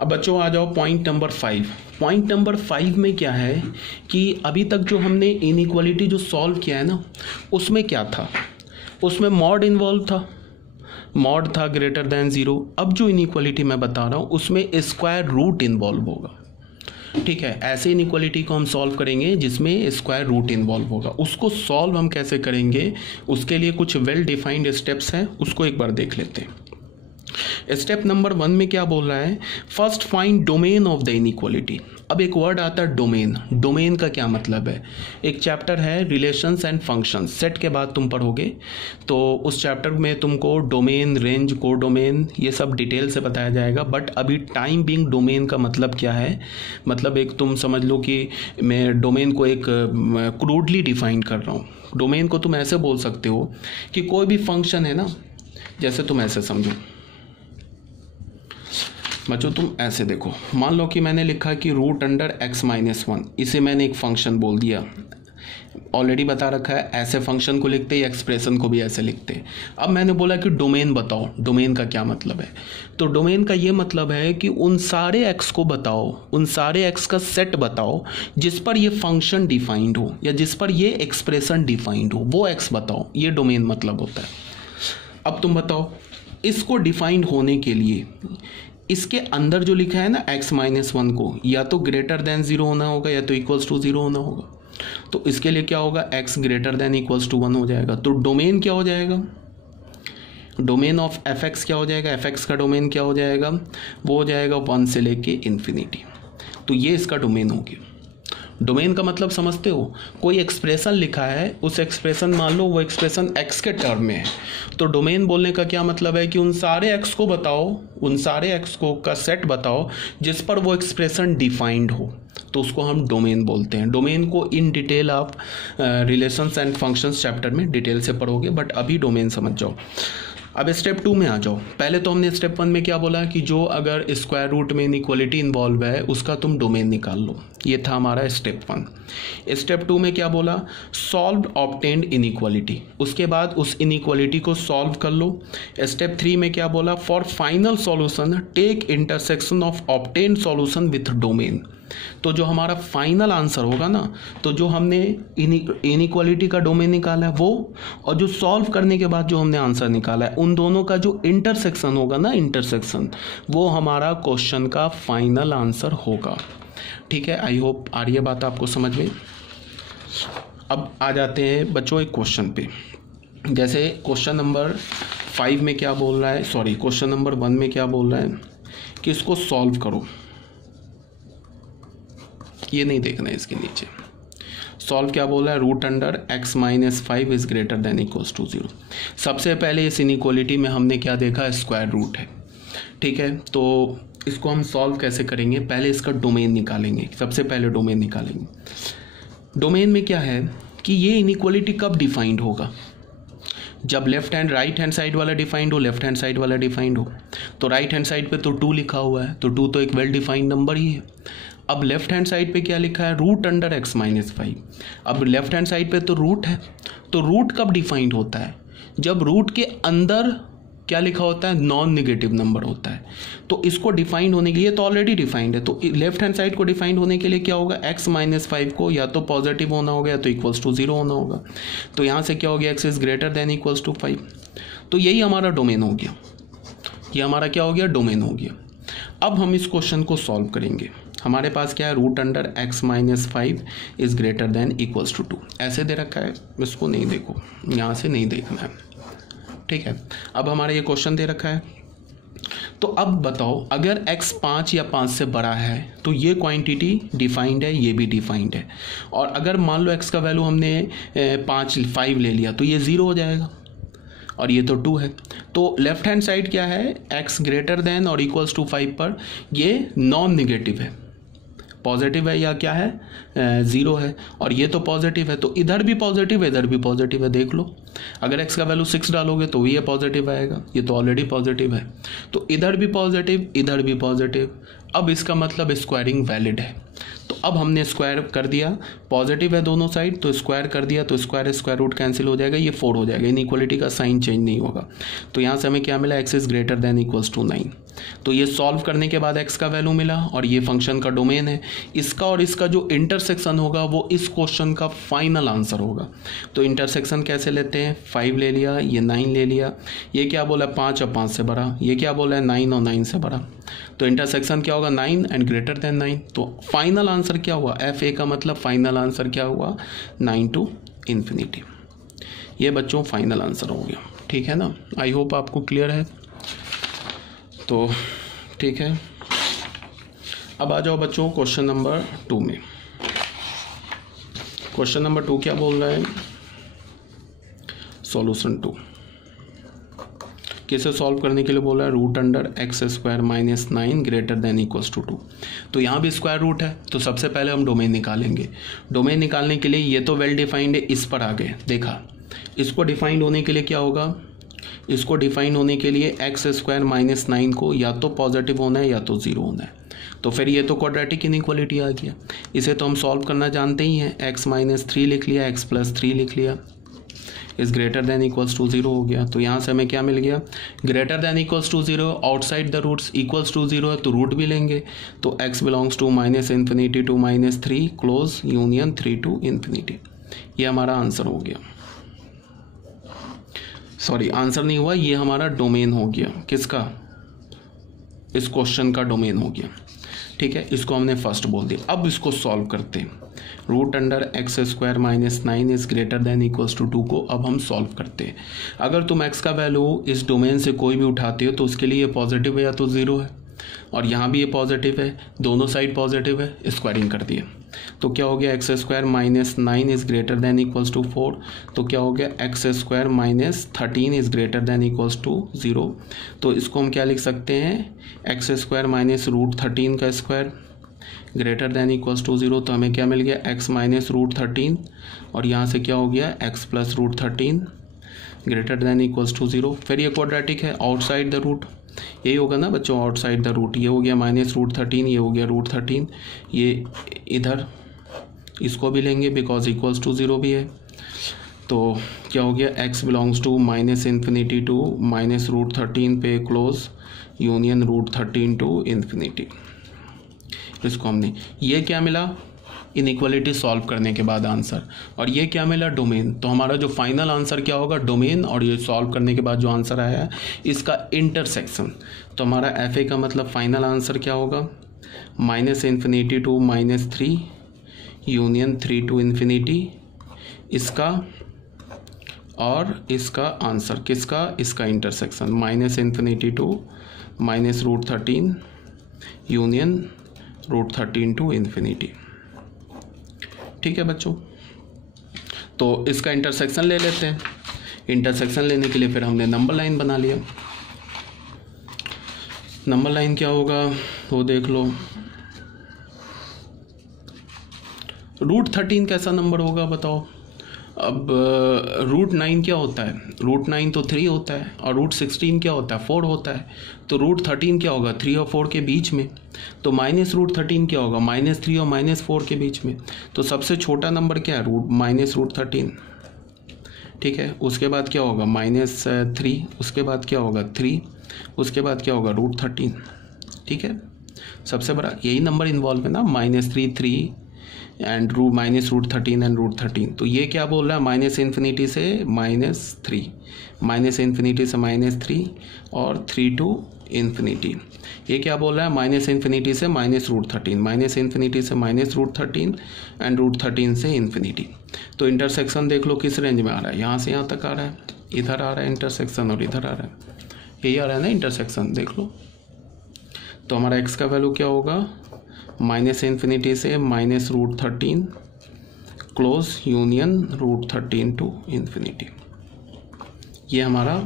अब बच्चों आ जाओ पॉइंट नंबर 5। पॉइंट नंबर 5 में क्या है कि अभी तक जो हमने इनइक्वालिटी जो सॉल्व किया है ना, उसमें क्या था, उसमें मॉड इन्वॉल्व था, मॉड था ग्रेटर देन 0। अब जो इनइक्वालिटी मैं बता रहा हूँ उसमें स्क्वायर रूट इन्वॉल्व होगा। ठीक है, ऐसे इनइक्वालिटी को हम सॉल्व करेंगे जिसमें स्क्वायर रूट इन्वॉल्व होगा। उसको सॉल्व हम कैसे करेंगे, उसके लिए कुछ वेल डिफाइंड स्टेप्स हैं, उसको एक बार देख लेते हैं। स्टेप नंबर 1 में क्या बोल रहा है, first find domain of the inequality. अब एक वर्ड आता है डोमेन। डोमेन का क्या मतलब है, एक चैप्टर है रिलेशंस एंड फंक्शंस, सेट के बाद तुम पढ़ोगे, तो उस चैप्टर में तुमको डोमेन, रेंज, कोडोमेन ये सब डिटेल से बताया जाएगा। बट अभी टाइम बीइंग डोमेन का मतलब क्या है, मतलब एक तुम समझ लो कि मैं डोमेन को एक क्रूडली डिफाइन कर रहा हूँ। डोमेन को तुम ऐसे बोल सकते हो कि कोई भी फंक्शन है ना, जैसे तुम ऐसे समझो बच्चों, तुम ऐसे देखो, मान लो कि मैंने लिखा कि रूट अंडर x-1, इसे मैंने एक फंक्शन बोल दिया। ऑलरेडी बता रखा है ऐसे फंक्शन को लिखते हैं, एक्सप्रेशन को भी ऐसे लिखते हैं। अब मैंने बोला कि डोमेन बताओ, डोमेन का क्या मतलब है, तो डोमेन का ये मतलब है कि उन सारे x को बताओ, उन सारे x का सेट बताओ जिस पर ये फंक्शन डिफाइंड हो या जिस पर ये एक्सप्रेशन डिफाइंड हो, वो x बताओ, ये डोमेन मतलब होता है। अब तुम बताओ, इसको डिफाइंड होने के लिए इसके अंदर जो लिखा है ना x-1 को या तो ग्रेटर देन 0 होना होगा या तो इक्वल्स टू 0 होना होगा। तो इसके लिए क्या होगा, x greater than equals to 1 हो जाएगा। तो डोमेन क्या हो जाएगा, डोमेन ऑफ fx क्या हो जाएगा, fx का डोमेन क्या हो जाएगा, वो हो जाएगा 1 से लेके इन्फिनिटी। तो ये इसका डोमेन हो गया। डोमेन का मतलब समझते हो, कोई एक्सप्रेशन लिखा है, उस एक्सप्रेशन मान लो वो एक्सप्रेशन x के टर्म में है, तो डोमेन बोलने का क्या मतलब है कि उन सारे x को बताओ, उन सारे x को का सेट बताओ जिस पर वो एक्सप्रेशन डिफाइंड हो, तो उसको हम डोमेन बोलते हैं। डोमेन को इन डिटेल आप रिलेशंस एंड फंक्शंस चैप्टर में डिटेल से पढ़ोगे, बट अभी डोमेन समझ जाओ। अब स्टेप 2 में आ जाओ। पहले तो हमने स्टेप 1 में क्या बोला कि जो अगर स्क्वायर रूट में इनइक्वालिटी इन्वॉल्व है उसका तुम डोमेन निकाल लो, ये था हमारा स्टेप 1। स्टेप 2 में क्या बोला, सॉल्व ऑब्टेन्ड इनइक्वालिटी, उसके बाद उस इनइक्वालिटी को सॉल्व कर लो। स्टेप 3 में क्या बोला, for final solution take intersection of obtained solution with domain. तो जो हमारा फाइनल आंसर होगा ना, तो जो हमने इनइक्वालिटी का डोमेन निकाला है वो, और जो सॉल्व करने के बाद जो हमने आंसर निकाला है, उन दोनों का जो इंटरसेक्शन होगा ना, इंटरसेक्शन, वो हमारा क्वेश्चन का फाइनल आंसर होगा। ठीक है, आई होप आ रही है बात आपको समझ में। अब आ जाते हैं बच्चों एक क्वेश्चन पे। जैसे क्वेश्चन नंबर 5 में क्या बोल रहा है, सॉरी क्वेश्चन नंबर 1 में क्या बोल रहा है कि इसको सॉल्व करो, ये नहीं देखना है, इसके नीचे सॉल्व क्या बोल रहा है, root under x-5 is greater than equals to 0। सबसे पहले इस इनइक्वालिटी में हमने क्या देखा, स्क्वायर रूट है। ठीक है, तो इसको हम सॉल्व कैसे करेंगे, पहले इसका डोमेन निकालेंगे, सबसे पहले डोमेन निकालेंगे। डोमेन में क्या है कि ये इनइक्वालिटी कब डिफाइंड होगा, जब left hand right hand side वाला डिफाइंड हो, लेफ्ट हैंड साइड वाला डिफाइंड हो। तो राइट हैंड साइड पे तो 2 लिखा हुआ है, तो 2 तो एक वेल डिफाइंड नंबर ही है। अब लेफ्ट हैंड साइड पे क्या लिखा है, रूट अंडर x-5। अब लेफ्ट हैंड साइड पे तो रूट है, तो रूट कब डिफाइंड होता है, जब रूट के अंदर क्या लिखा होता है, नॉन नेगेटिव नंबर होता है। तो इसको डिफाइंड होने के लिए तो ऑलरेडी डिफाइंड है, तो लेफ्ट हैंड साइड को डिफाइंड होने के लिए क्या होगा, x-5 को या तो पॉजिटिव होना होगा या तो इक्वल्स टू 0 होना होगा। तो यहाँ से क्या हो गया, x is greater than equals to 5। तो यही हमारा डोमेन हो गया, ये हमारा क्या हो गया, डोमेन हो गया। अब हम इस क्वेश्चन को सॉल्व करेंगे। हमारे पास क्या है, root under x-5 is greater than equals to 2, ऐसे दे रखा है, इसको नहीं देखो, यहाँ से नहीं देखना है। ठीक है, अब हमारा ये क्वेश्चन दे रखा है, तो अब बताओ अगर x 5 या 5 से बड़ा है तो ये क्वांटिटी डिफाइंड है, ये भी डिफाइंड है। और अगर मान लो x का वैल्यू हमने 5 ले लिया तो ये 0 हो जाएगा, और ये तो 2 है। तो लेफ्ट हैंड साइड क्या है, x ग्रेटर देन और इक्वल्स टू 5 पर ये नॉन निगेटिव है, पॉजिटिव है या क्या है, 0 है, और ये तो पॉजिटिव है, तो इधर भी पॉजिटिव है, इधर भी पॉजिटिव है। देख लो, अगर x का वैल्यू 6 डालोगे तो ये पॉजिटिव आएगा, ये तो ऑलरेडी पॉजिटिव है। तो इधर भी पॉजिटिव, इधर भी पॉजिटिव, अब इसका मतलब स्क्वायरिंग वैलिड है। तो अब हमने स्क्वायर कर दिया, पॉजिटिव है दोनों साइड तो स्क्वायर कर दिया, तो स्क्वायर स्क्वायर रूट कैंसिल हो जाएगा, ये 4 हो जाएगा, इनइक्वालिटी का साइन चेंज नहीं होगा। तो यहाँ से हमें क्या मिला, x is greater than equals to 9। तो ये सॉल्व करने के बाद x का वैल्यू मिला और ये फंक्शन का डोमेन है। इसका और इसका जो इंटरसेक्शन होगा वो इस क्वेश्चन का फाइनल आंसर होगा। तो इंटरसेक्शन कैसे लेते हैं, 5 ले लिया, ये 9 ले लिया, ये क्या बोला 5 और 5 से बड़ा, ये क्या बोला है 9 और 9 से बड़ा। तो इंटरसेक्शन क्या होगा 9 एंड ग्रेटर देन 9। तो फाइनल आंसर क्या हुआ, एफ ए का मतलब फाइनल आंसर क्या हुआ 9 टू इन्फिनिटी। ये बच्चों फाइनल आंसर हो गया, ठीक है ना। आई होप आपको क्लियर है। तो ठीक है, अब आ जाओ बच्चों क्वेश्चन नंबर 2 में। क्वेश्चन नंबर 2 क्या बोल रहा है, सॉल्यूशन 2 किसे सॉल्व करने के लिए बोला है, root under x square minus 9 greater than equals to 2। तो यहाँ भी स्क्वायर रूट है, तो सबसे पहले हम डोमेन निकालेंगे। डोमेन निकालने के लिए ये तो वेल डिफाइंड है, इस पर आ गए, देखा इसको डिफाइंड होने के लिए क्या होगा, इसको डिफाइन होने के लिए एक्स स्क्वायर माइनस 9 को या तो पॉजिटिव होना है या तो 0 होना है। तो फिर ये तो क्वाड्रेटिक इनइक्वालिटी आ गया, इसे तो हम सॉल्व करना जानते ही हैं। एक्स माइनस 3 लिख लिया, एक्स प्लस 3 लिख लिया, is greater than equals to 0 हो गया। तो यहाँ से हमें क्या मिल गया, greater than equals to 0, outside the roots equals to 0 है तो रूट भी लेंगे। तो x belongs to minus infinity to minus 3 close union 3 to infinity. ये हमारा आंसर हो गया, सॉरी आंसर नहीं हुआ, ये हमारा डोमेन हो गया, किसका, इस क्वेश्चन का डोमेन हो गया, ठीक है। इसको हमने फर्स्ट बोल दिया। अब इसको सॉल्व करते हैं, root under x square minus 9 is greater than equals to 2 को अब हम सॉल्व करते हैं। अगर तुम x का वैल्यू इस डोमेन से कोई भी उठाते हो तो उसके लिए ये पॉजिटिव है या तो 0 है, और यहाँ भी ये पॉजिटिव है, दोनों साइड पॉजिटिव है, स्क्वायरिंग कर दिया। तो क्या हो गया, x square minus 9 is greater than equals to 4। तो क्या हो गया, x square minus 13 is greater than equals to 0। तो इसको हम क्या लिख सकते हैं, एक्स स्क्वायर माइनस रूट 13 का square greater than equals to 0। तो हमें क्या मिल गया, एक्स माइनस रूट 13 और यहाँ से क्या हो गया, x plus root 13 greater than equals to 0। फिर ये क्वाड्रेटिक है, आउटसाइड द रूट, यही होगा ना बच्चों, आउटसाइड द रूट। ये हो गया माइनस रूट 13, ये हो गया रूट 13, ये इधर इसको भी लेंगे बिकॉज इक्वल्स टू 0 भी है। तो क्या हो गया, x belongs to minus infinity to minus root 13 पे close union root 13 to infinity. इसको हमने, ये क्या मिला इनइक्वालिटी सॉल्व करने के बाद आंसर, और ये क्या मिला डोमेन। तो हमारा जो फाइनल आंसर क्या होगा, डोमेन, और ये सॉल्व करने के बाद जो आंसर आया है इसका इंटरसेक्शन। तो हमारा एफ ए का मतलब फाइनल आंसर क्या होगा, minus infinity to minus 3 union 3 to infinity, इसका और इसका आंसर किसका, इसका intersection minus infinity to minus root 13 union root 13 to infinity. ठीक है बच्चों, तो इसका इंटरसेक्शन ले लेते हैं। इंटरसेक्शन लेने के लिए फिर हमने नंबर लाइन बना लिया। नंबर लाइन क्या होगा वो देख लो, रूट 13 कैसा नंबर होगा बताओ। अब रूट 9 क्या होता है, रूट 9 तो 3 होता है, और रूट 16 क्या होता है 4 होता है। तो रूट 13 क्या होगा 3 और 4 के बीच में। तो माइनस रूट 13 क्या होगा माइनस 3 और माइनस 4 के बीच में। तो सबसे छोटा नंबर क्या है रूट माइनस रूट 13, ठीक है। उसके बाद क्या होगा माइनस 3, उसके बाद क्या होगा 3, उसके बाद क्या होगा रूट 13, ठीक है। सबसे बड़ा यही नंबर इन्वॉल्व है ना, minus 3 and minus root 13 and root 13। तो ये क्या बोल रहा है माइनस इन्फिनिटी से माइनस 3, माइनस इन्फिनिटी से माइनस 3 और 3 टू इन्फिनिटी। ये क्या बोल रहा है माइनस इन्फिनिटी से माइनस रूट 13, माइनस इन्फिनिटी से माइनस रूट 13 एंड रूट 13 से इन्फिनिटी। तो इंटरसेक्शन देख लो किस रेंज में आ रहा है, यहाँ से यहाँ तक आ रहा है, इधर आ रहा है इंटरसेक्शन और इधर आ रहा है, यही आ रहा है ना इंटरसेक्शन देख लो। तो हमारा एक्स का वैल्यू क्या होगा माइनस इन्फिनिटी से minus root 13 close union root 13 to infinity. ये हमारा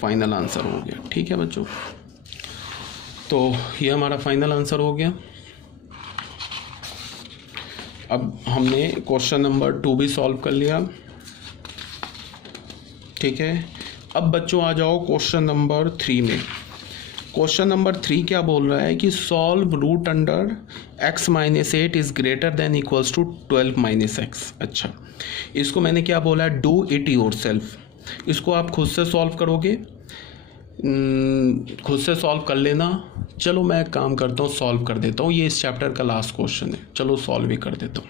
फाइनल आंसर हो गया, ठीक है बच्चों। तो ये हमारा फाइनल आंसर हो गया। अब हमने क्वेश्चन नंबर 2 भी सॉल्व कर लिया, ठीक है। अब बच्चों आ जाओ क्वेश्चन नंबर 3 में। क्वेश्चन नंबर 3 क्या बोल रहा है कि solve root under x minus 8 is greater than equals to 12 minus x. अच्छा, इसको मैंने क्या बोला है, डू इट योर सेल्फ। इसको आप खुद से सॉल्व करोगे, खुद से सॉल्व कर लेना। चलो मैं एक काम करता हूँ, सॉल्व कर देता हूँ। ये इस चैप्टर का लास्ट क्वेश्चन है, चलो सॉल्व ही कर देता हूँ।